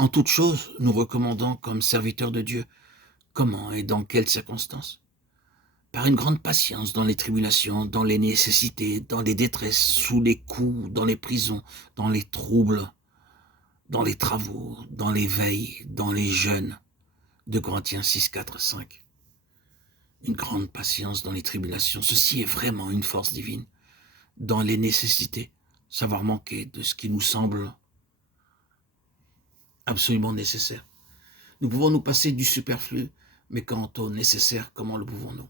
En toute chose, nous recommandons comme serviteurs de Dieu, comment et dans quelles circonstances? Par une grande patience dans les tribulations, dans les nécessités, dans les détresses, sous les coups, dans les prisons, dans les troubles, dans les travaux, dans les veilles, dans les jeûnes. 2 Corinthiens 6, 4, 5. Une grande patience dans les tribulations. Ceci est vraiment une force divine. Dans les nécessités, savoir manquer de ce qui nous semble absolument nécessaire. Nous pouvons nous passer du superflu, mais quant au nécessaire, comment le pouvons-nous?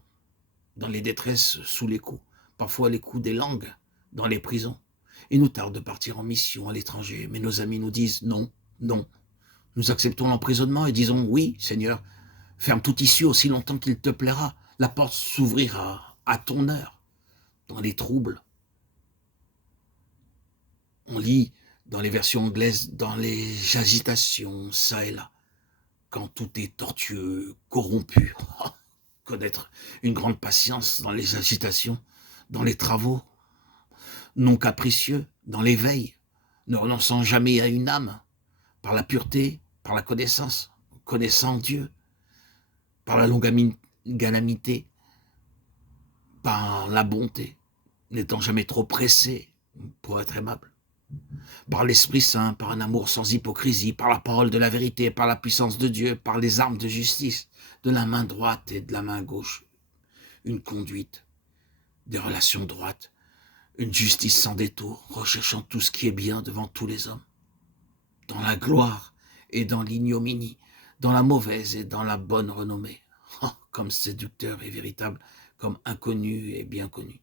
Dans les détresses, sous les coups, parfois les coups des langues, dans les prisons. Il nous tarde de partir en mission à l'étranger, mais nos amis nous disent non, non. Nous acceptons l'emprisonnement et disons oui, Seigneur, ferme toute issue aussi longtemps qu'il te plaira. La porte s'ouvrira à ton heure. Dans les troubles, on lit dans les versions anglaises, dans les agitations, ça et là, quand tout est tortueux, corrompu. Connaître une grande patience dans les agitations, dans les travaux, non capricieux, dans l'éveil, ne renonçant jamais à une âme, par la pureté, par la connaissance, connaissant Dieu, par la longanimité, par la bonté, n'étant jamais trop pressé pour être aimable, par l'Esprit Saint, par un amour sans hypocrisie, par la parole de la vérité, par la puissance de Dieu, par les armes de justice, de la main droite et de la main gauche, une conduite, des relations droites, une justice sans détour, recherchant tout ce qui est bien devant tous les hommes, dans la gloire et dans l'ignominie, dans la mauvaise et dans la bonne renommée, comme séducteur et véritable, comme inconnu et bien connu,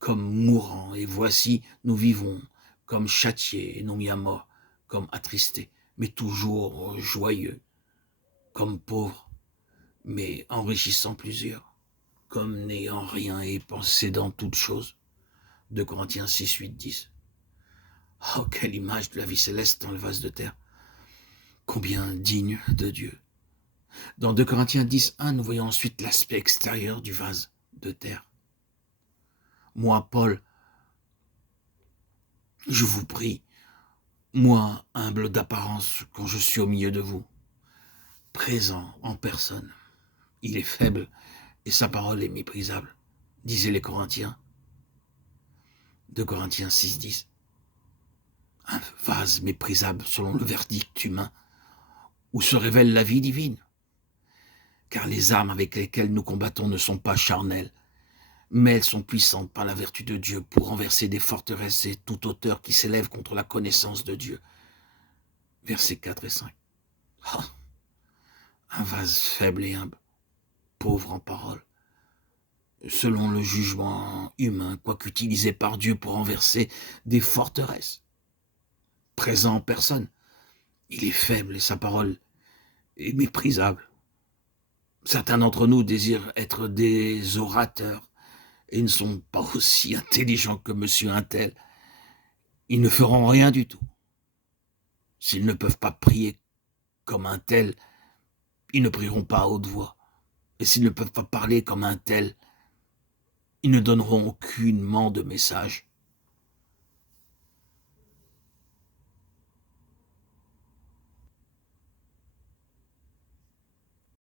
comme mourant et voici nous vivons, comme châtiés et non mis à mort, comme attristés, mais toujours joyeux, comme pauvres, mais enrichissant plusieurs, comme n'ayant rien et possédant toutes choses. 2 Corinthiens 6, 8, 10. Oh, quelle image de la vie céleste dans le vase de terre. Combien digne de Dieu. Dans 2 Corinthiens 10, 1, nous voyons ensuite l'aspect extérieur du vase de terre. Moi, Paul, je vous prie, moi, humble d'apparence, quand je suis au milieu de vous, présent en personne, il est faible et sa parole est méprisable, disaient les Corinthiens. 2 Corinthiens 6, 10. Un vase méprisable selon le verdict humain, où se révèle la vie divine. Car les armes avec lesquelles nous combattons ne sont pas charnelles, mais elles sont puissantes par la vertu de Dieu pour renverser des forteresses et toute hauteur qui s'élève contre la connaissance de Dieu. Versets 4 et 5. Ah, un vase faible et humble, pauvre en parole, selon le jugement humain, quoique utilisé par Dieu pour renverser des forteresses. Présent en personne, il est faible et sa parole est méprisable. Certains d'entre nous désirent être des orateurs et ne sont pas aussi intelligents que monsieur Untel. Ils ne feront rien du tout. S'ils ne peuvent pas prier comme un tel, ils ne prieront pas à haute voix. Et s'ils ne peuvent pas parler comme un tel, ils ne donneront aucunement de message.